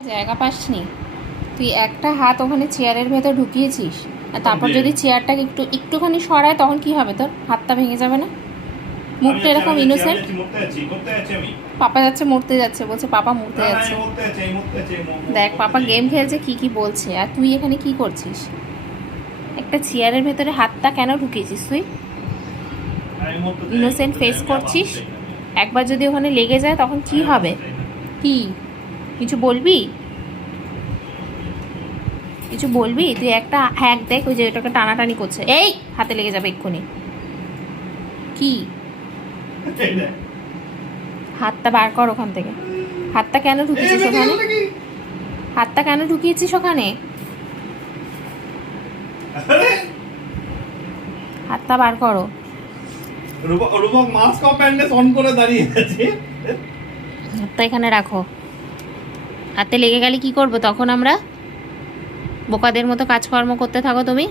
জায়গা পাসনি, তুই একটা হাত ওখানে চেয়ারের ভেতর ঢুকিয়েছিস, আর তারপর যদি চেয়ারটাকে একটুখানি সরায় তখন কি হবে? তোর হাতটা ভেঙে যাবে না? মুখটা এরকম ইনোসেন্ট। পাপা যাচ্ছে, মরতে যাচ্ছে, বলছে পাপা মরতে যাচ্ছে। দেখ পাপা গেম খেলছে, কি কি বলছে, আর তুই এখানে কি করছিস? একটা চেয়ারের ভেতরে হাতটা কেন ঢুকিয়েছিস তুই? ইনোসেন্ট ফেস করছিস, একবার যদি ওখানে লেগে যায় তখন কি হবে? কি কিছু বলবি? কিছু বলবি? তুই একটা হ্যাক দেখ, ওই যে ওটাকে টানাটানি করছে, এই হাতে লেগে যাবে এক্ষুনি। কি? হাতটা বার কর ওখান থেকে। হাতটা কেন ঢুকিয়েছিস ওখানে? হাতটা কেন ঢুকিয়েছিস ওখানে? হাতটা বার করো। রূপক মাস্ক অফ ব্যান্ডেজ অন করে দাঁড়িয়ে আছে। হাতটা এখানে রাখো। হাতে লেগে গেলে কি করবো তখন আমরা? বোকাদের মতো কাজকর্ম করতে থাকো তুমি।